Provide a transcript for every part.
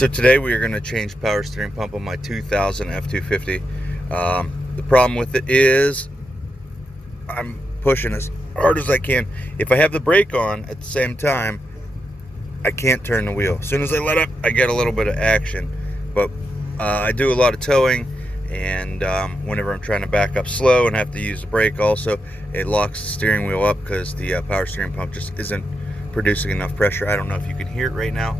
So today we are going to change power steering pump on my 2000 F250. The problem with it is I'm pushing as hard as I can. If I have the brake on at the same time, I can't turn the wheel. As soon as I let up, I get a little bit of action. But I do a lot of towing, and whenever I'm trying to back up slow and have to use the brake also, it locks the steering wheel up because the power steering pump just isn't producing enough pressure. I don't know if you can hear it right now.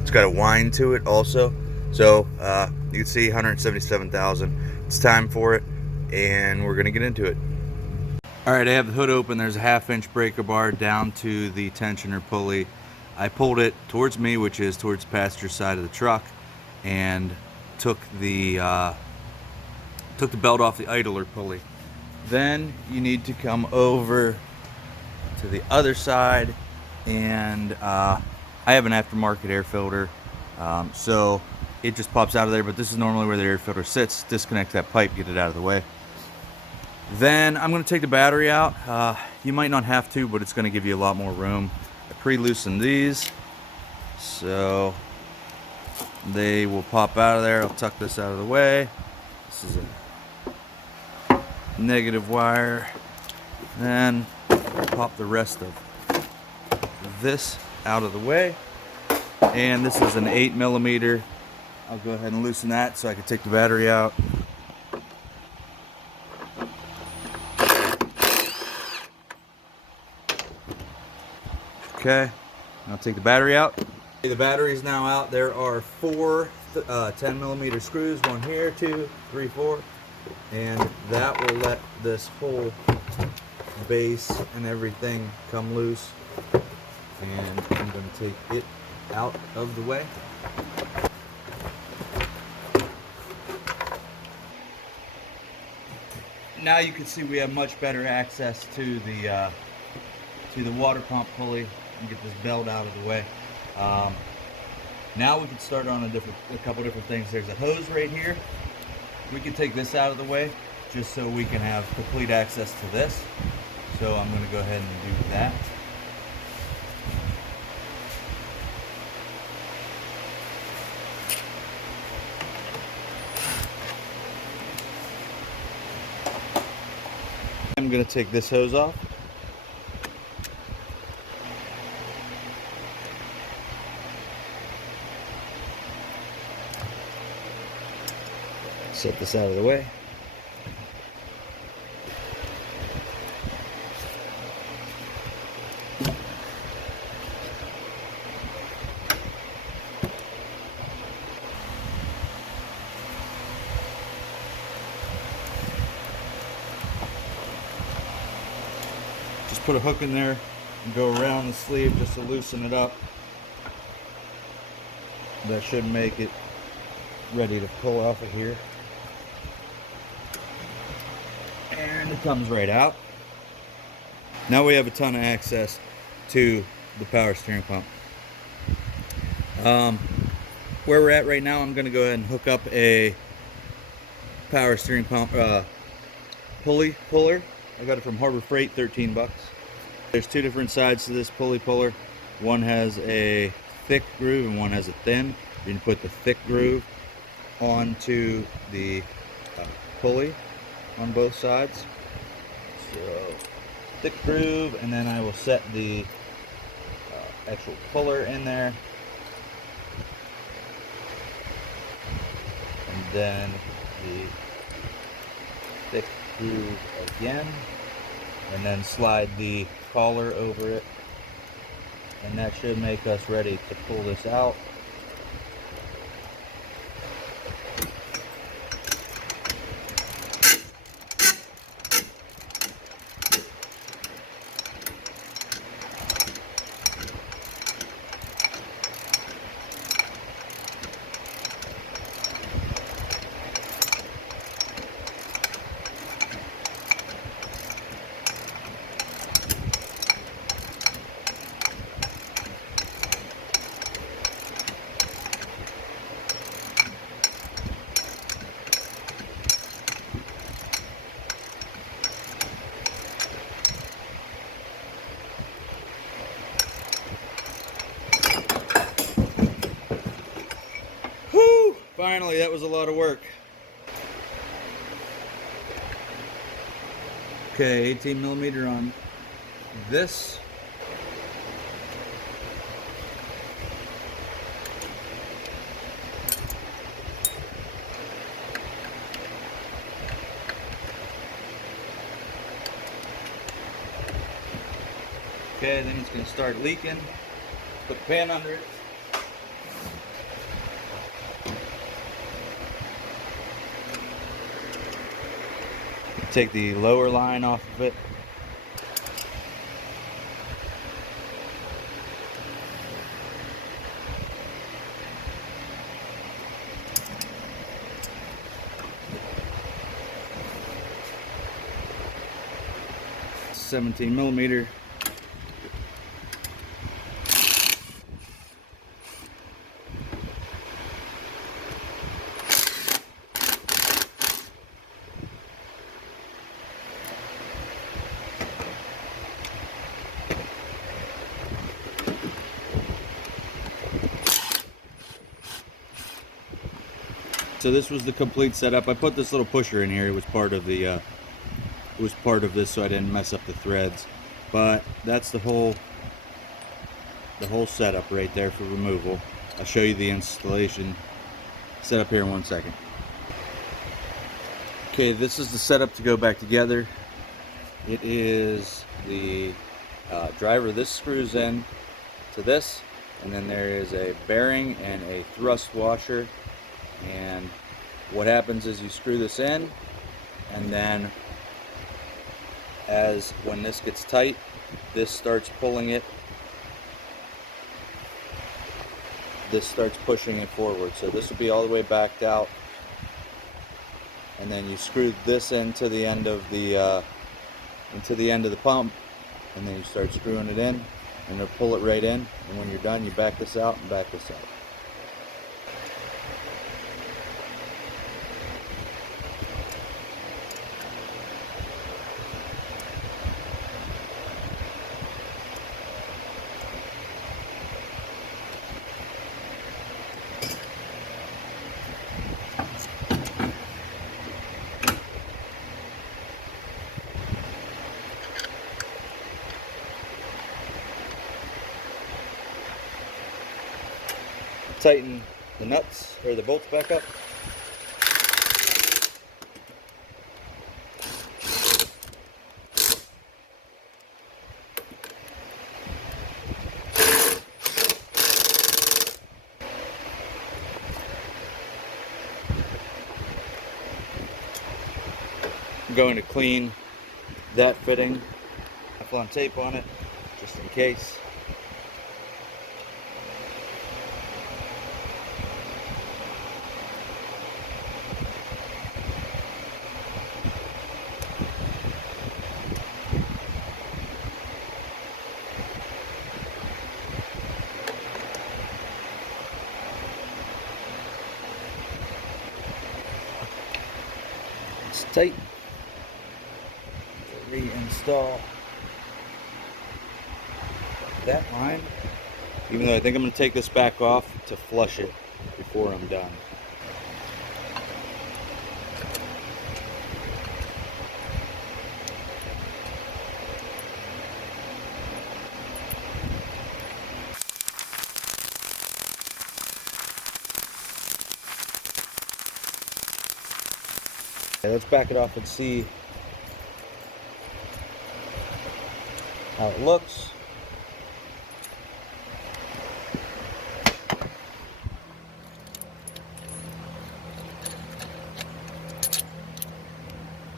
It's got a whine to it also. So you can see 177,000. It's time for it, and we're gonna get into it. All right, I have the hood open. There's a 1/2-inch breaker bar down to the tensioner pulley. I pulled it towards me, which is towards the passenger side of the truck, and took the belt off the idler pulley. Then you need to come over to the other side, and I have an aftermarket air filter, so it just pops out of there, but this is normally where the air filter sits. Disconnect that pipe, get it out of the way. Then I'm going to take the battery out. You might not have to, but it's going to give you a lot more room. I pre-loosened these, so they will pop out of there. I'll tuck this out of the way. This is a negative wire. Then pop the rest of this out of the way, and this is an 8mm. I'll go ahead and loosen that so I can take the battery out. Okay, I'll take the battery out. The battery is now out. There are 4 10mm screws, one here, 2, 3, 4, and that will let this whole base and everything come loose. And I'm going to take it out of the way. Now you can see we have much better access to the water pump pulley and get this belt out of the way. Now we can start on a couple different things. There's a hose right here. We can take this out of the way just so we can have complete access to this. So I'm going to go ahead and do that. I'm going to take this hose off. Set this out of the way. Just put a hook in there and go around the sleeve just to loosen it up. That should make it ready to pull off of here. And it comes right out. Now we have a ton of access to the power steering pump. Where we're at right now, I'm going to go ahead and hook up a power steering pump puller. I got it from Harbor Freight, 13 bucks. There's 2 different sides to this pulley puller. One has a thick groove and one has a thin. You can put the thick groove onto the pulley on both sides. So thick groove, and then I will set the actual puller in there, and then the thick groove again, and then slide the collar over it, and that should make us ready to pull this out. Finally, that was a lot of work. Okay, 18 millimeter on this. Okay, then it's going to start leaking. Put the pan under it. Take the lower line off of it. $17 millimeter. So this was the complete setup. I put this little pusher in here. It was part of the this, so I didn't mess up the threads. But that's the whole setup right there for removal. I'll show you the installation setup here in 1 second. Okay, this is the setup to go back together. It is the driver. This screws in to this, and then there is a bearing and a thrust washer. And what happens is you screw this in, and then when this gets tight, this starts pulling it. This starts pushing it forward. So this will be all the way backed out, and then you screw this into the end of the pump, and then you start screwing it in, and it'll pull it right in. And when you're done, you back this out and back this out. Tighten the nuts or the bolts back up. I'm going to clean that fitting. Teflon tape on it, just in case. It's tight. Reinstall that line, even though I think I'm going to take this back off to flush it before I'm done. Okay, let's back it off and see how it looks.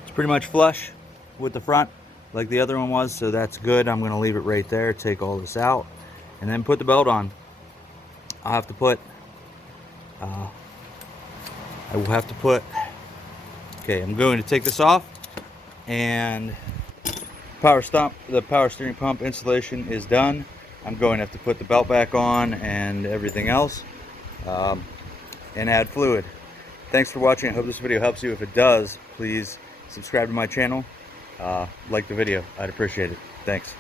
It's pretty much flush with the front like the other one was, so that's good. I'm going to leave it right there, take all this out, and then put the belt on. I will have to put, okay, I'm going to take this off, and the power steering pump installation is done. I'm going to have to put the belt back on and everything else, and add fluid. Thanks for watching. I hope this video helps you. If it does, please subscribe to my channel, like the video. I'd appreciate it. Thanks.